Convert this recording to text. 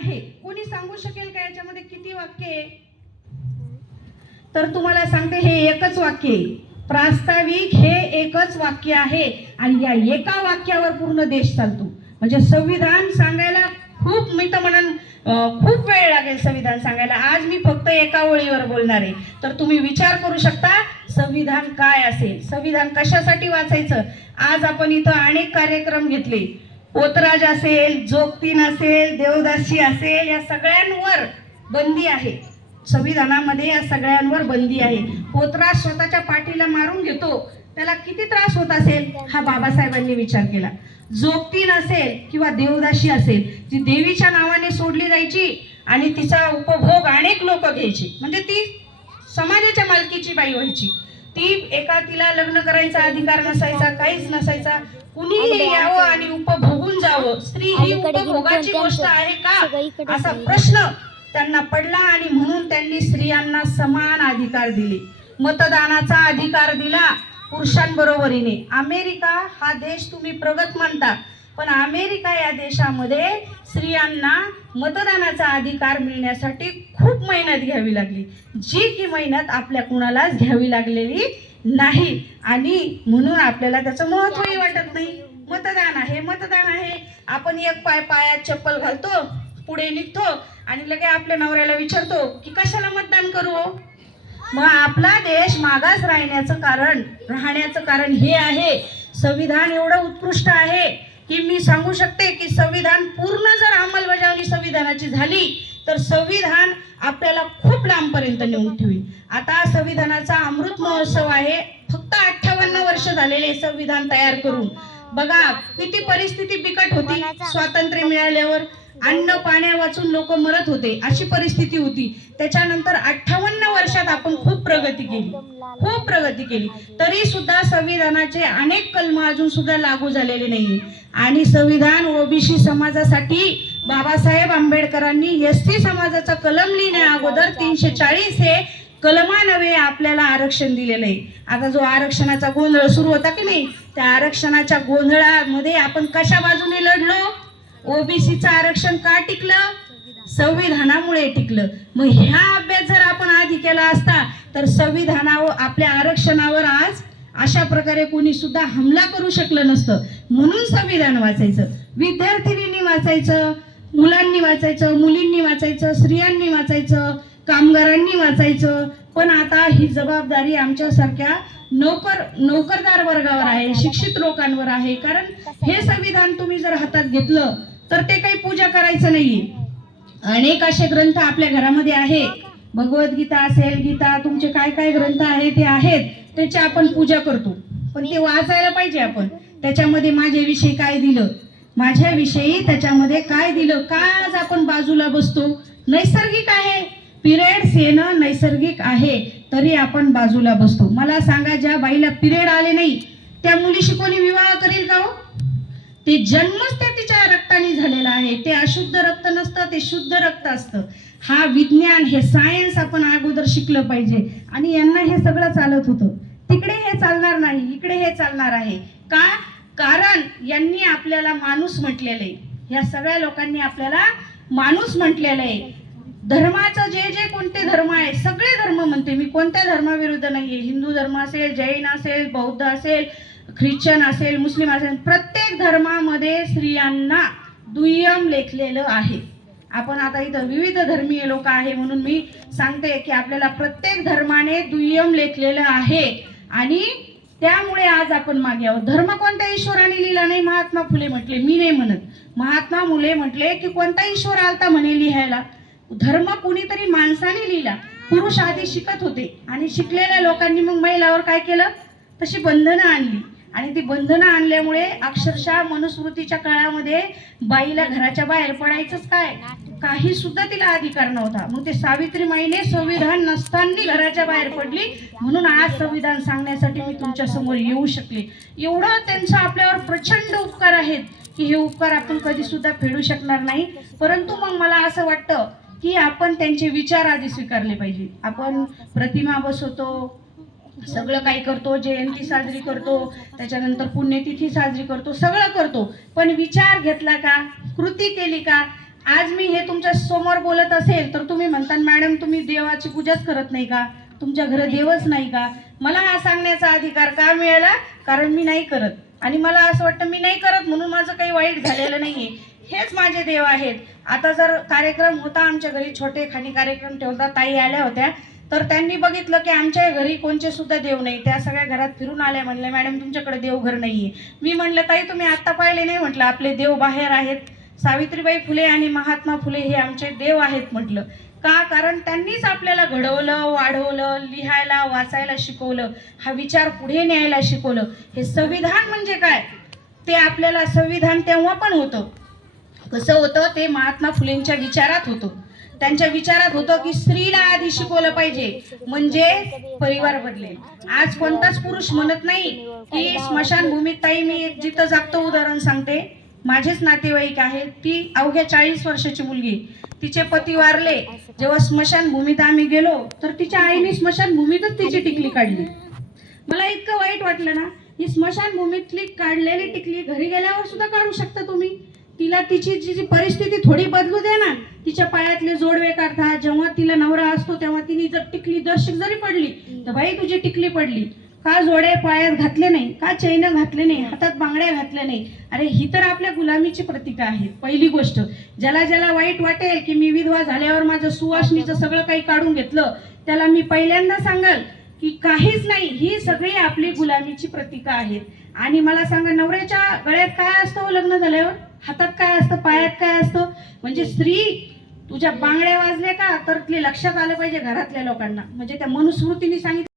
आहे. कोणी सांगू शकेल का याच्यामध्ये किती वाक्य आहे? तर तुम्हाला सांगते हे एकच वाक्य आहे. प्रास्ताविक हे एकच वाक्य आहे आणि या एका वाक्यावर पूर्ण देश चालतो. म्हणजे संविधान सांगायला खूप मी तर म्हणन खूप वेळ लागेल संविधान सांगायला. आज मी फक्त एका ओळीवर बोलणार आहे. तर तुम्ही विचार करू शकता संविधान काय असेल? संविधान कशासाठी वाचायचं? आज आपण इथं अनेक कार्यक्रम घेतले. पोतराज असेल जोगतीन असेल देवदासी असेल या सगळ्यांवर बंदी आहे. संविधानामध्ये या सगळ्यांवर बंदी आहे. पोतराज स्वतःच्या पाठीला मारून घेतो. त्याला किती त्रास होत असेल? हा बाबासाहेबांनी विचार केला. जोगतीन असेल किंवा देवदाशी असेल जी देवीच्या नावाने सोडली जायची आणि तिचा उपभोग अनेक लोक घ्यायची. म्हणजे ती समाजाच्या मालकीची बाई व्हायची. ती एका तिला लग्न करायचा अधिकार नसायचा काहीच नसायचा. कुणीही यावं आणि उपभोगून जावं. स्त्री ही उपभोगाची गोष्ट आहे का? असा. प्रश्न त्यांना पडला आणि म्हणून त्यांनी स्त्रियांना समान अधिकार दिले. मतदानाचा अधिकार दिला पुरुषांबरोबरीने. अमेरिका हा देश तुम्ही प्रगत म्हणता पण अमेरिका या देशामध्ये स्त्रियांना मतदानाचा अधिकार मिळण्यासाठी खूप मेहनत घ्यावी लागली. जी की मेहनत आपल्या कुणालाच घ्यावी लागलेली नाही. आणि म्हणून आपल्याला त्याचं महत्वही वाटत नाही. मतदान आहे मतदान आहे. आपण एक पाय पायात चप्पल घालतो पुढे निघतो आणि लगे आपल्या नवऱ्याला विचारतो की कशाला मतदान करू हो? मग आपला देश मागास राहण्याचं कारण राहण्याचं कारण हे आहे. संविधान एवढं उत्कृष्ट आहे. की मी सांगू शकते की संविधान पूर्ण जर अंमलबजावणी संविधानाची झाली तर संविधान आपल्याला खूप लांबपर्यंत नेऊन ठेवी आता संविधानाचा अमृत महोत्सव आहे. फक्त अठ्ठावन्न वर्ष झालेले संविधान तयार करून. बघा किती परिस्थिती बिकट होती. स्वातंत्र्य मिळाल्यावर अन्न पाण्या वाचून लोक मरत होते अशी परिस्थिती होती. त्याच्यानंतर अठ्ठावन्न वर्षात आपण खूप प्रगती केली. खूप प्रगती केली. तरी सुद्धा संविधानाचे अनेक कलम अजून सुद्धा लागू झालेले नाही आणि संविधान ओबीसी समाजासाठी बाबासाहेब आंबेडकरांनी एस टी समाजाचा कलम लिहिण्या अगोदर तीनशे चाळीस हे कलमानवे आपल्याला आरक्षण दिलेलं आहे. आता जो आरक्षणाचा गोंधळ सुरू होता की नाही त्या आरक्षणाच्या गोंधळामध्ये आपण कशा बाजूने लढलो? ओबीसीचं आरक्षण का टिकलं? संविधानामुळे टिकलं. मग ह्या अभ्यास जर आपण आधी केला असता तर संविधानावर आपल्या आरक्षणावर आज अशा प्रकारे कोणी सुद्धा हमला करू शकलं नसतं. म्हणून संविधान वाचायचं. विद्यार्थिनींनी वाचायचं मुलांनी वाचायचं मुलींनी वाचायचं स्त्रियांनी वाचायचं कामगारांनी वाचायचं. पण आता ही जबाबदारी आमच्यासारख्या नोकर नोकरदार वर्गावर आहे शिक्षित लोकांवर आहे. कारण हे संविधान तुम्ही जर हातात घेतलं तर ते काही पूजा करायचं नाहीये अनेक असे ग्रंथ आपल्या घरामध्ये आहे. भगवद्गीता असेल गीता तुमचे काय काय ग्रंथ आहे ते आहेत त्याची आपण पूजा करतो. पण ते वाचायला पाहिजे आपण. त्याच्यामध्ये माझ्याविषयी काय दिलं? माझ्याविषयी त्याच्यामध्ये काय दिलं? का आज आपण बाजूला बसतो? नैसर्गिक आहे. पिरियड्स येणं नैसर्गिक आहे तरी आपण बाजूला बसतो. मला सांगा ज्या बाईला पिरियड आले नाही त्या मुलीशी कोणी विवाह करेल का हो? ते जन्मच त्या तिच्या रक्ताने झालेला आहे. ते अशुद्ध रक्त नसतं ते शुद्ध रक्त असतं. हा विज्ञान हे सायन्स आपण अगोदर शिकलं पाहिजे. आणि यांना हे सगळं चालत होतं. तिकडे हे चालणार नाही इकडे हे चालणार आहे. का? कारण यांनी आपल्याला माणूस म्हटलेलं आहे. या सगळ्या लोकांनी आपल्याला माणूस म्हटलेलं आहे. धर्माचं जे जे कोणते धर्म आहे सगळे धर्म म्हणते मी. कोणत्या धर्माविरुद्ध नाही आहे हिंदू धर्म असेल जैन असेल बौद्ध असेल ख्रिश्चन असेल मुस्लिम असेल प्रत्येक धर्मामध्ये स्त्रियांना दुय्यम लेखलेलं आहे. आपण आता इथं विविध धर्मीय लोक आहे म्हणून मी सांगते की आपल्याला प्रत्येक धर्माने दुय्यम लेखलेलं आहे. आणि त्यामुळे आज आपण मागे आहोत. धर्म कोणत्या ईश्वराने लिहिला नाही? महात्मा फुले म्हटले. मी नाही म्हणत. महात्मा फुले म्हटले की कोणता ईश्वर आलता म्हणे लिहायला? धर्म कुणीतरी माणसाने लिहिला. पुरुष आधी शिकत होते. आणि शिकलेल्या लोकांनी मग महिलावर काय केलं? तशी बंधनं आणली. आणि ती बंधनं आणल्यामुळे अक्षरशः मनुस्मृतीच्या काळामध्ये बाईला घराच्या बाहेर पडायचंच काय? काही सुद्धा तिला अधिकार नव्हता. मग ते सावित्रीमाईने संविधान नसताना घराच्या बाहेर पडली. म्हणून आज संविधान सांगण्यासाठी मी तुमच्यासमोर येऊ शकले. एवढं त्यांचा आपल्यावर प्रचंड उपकार आहेत. की हे उपकार आपण कधी सुद्धा फेडू शकणार नाही. परंतु मग मला असं वाटतं की आपण त्यांचे विचार आधी स्वीकारले पाहिजे. आपण प्रतिमा बसवतो सगळं काही करतो जयंती साजरी करतो त्याच्यानंतर पुण्यतिथी साजरी करतो सगळं करतो. पण विचार घेतला का? कृती केली का? आज मी हे तुमच्यासमोर बोलत असेल तर तुम्ही म्हणता मॅडम तुम्ही देवाची पूजाच करत नाही का? तुमच्या घरं देवच नाही का? मला हा सांगण्याचा अधिकार का मिळाला? कारण मी नाही करत. आणि मला असं वाटतं मी नाही करत म्हणून माझं काही वाईट झालेलं नाहीये. हेच माझे देव आहेत. आता जर कार्यक्रम होता आमच्या घरी छोटे खाणी कार्यक्रम ठेवता ताई आल्या होत्या तर त्यांनी बघितलं की आमच्या घरी कोणचे सुद्धा देव नाही. त्या सगळ्या घरात फिरून आल्या म्हणले मॅडम तुमच्याकडे देवघर नाही आहे मी म्हणलं ताई तुम्ही आत्ता पाहिले नाही? म्हटलं आपले देव बाहेर आहेत. सावित्रीबाई फुले आणि महात्मा फुले हे आमचे देव आहेत म्हटलं. का? कारण त्यांनीच आपल्याला घडवलं वाढवलं लिहायला वाचायला शिकवलं हा विचार पुढे न्यायला शिकवलं. हे संविधान म्हणजे काय? ते आपल्याला संविधान तेव्हा पण होतं. कसं होतं ते महात्मा फुलेंच्या विचारात होतं. त्यांच्या विचारात होतं की स्त्रीला आधी शिकवलं पाहिजे म्हणजे परिवार बदलेल. आज कोणताच पुरुष म्हणत नाही की स्मशानभूमीत ताई मी एक जिथं जागतं उदाहरण सांगते. माझेच नातेवाईक आहेत ती अवघ्या चाळीस वर्षाची मुलगी. तिचे पती वारले. जेव्हा स्मशानभूमीत आम्ही गेलो तर तिच्या आईने स्मशानभूमीतच तिची टिकली काढली. मला इतकं वाईट वाटलं ना ही स्मशानभूमीतली काढलेली टिकली घरी गेल्यावर सुद्धा काढू शकता तुम्ही. तिला तिची जी जी परिस्थिती थोडी बदलू दे ना. तिच्या पायातले जोडवे काढतात. जेव्हा तिला नवरा असतो तेव्हा तिने जर टिकली दर्शक जरी पडली तर बाई तुझी टिकली पडली. का जोडे पायात घातले नाही? का चैन घातले नाही? हातात बांगड्या घातल्या नाही? अरे ही तर आपल्या गुलामीची प्रतीक आहे. पहिली गोष्ट ज्याला ज्याला वाईट वाटेल की मी विधवा झाल्यावर माझं सुवासनीचं सगळं काही काढून घेतलं त्याला मी पहिल्यांदा सांगाल की काहीच नाही. ही सगळी आपली गुलामीची प्रतीक आहेत. आणि मला सांगा नवऱ्याच्या गळ्यात काय असतं हो लग्न झाल्यावर? हातात काय असतं पायात काय असतं? म्हणजे स्त्री तुझ्या बांगड्या वाजल्या का? तर ते लक्षात आलं पाहिजे घरातल्या लोकांना. म्हणजे त्या मनुस्मृतीने सांगितलं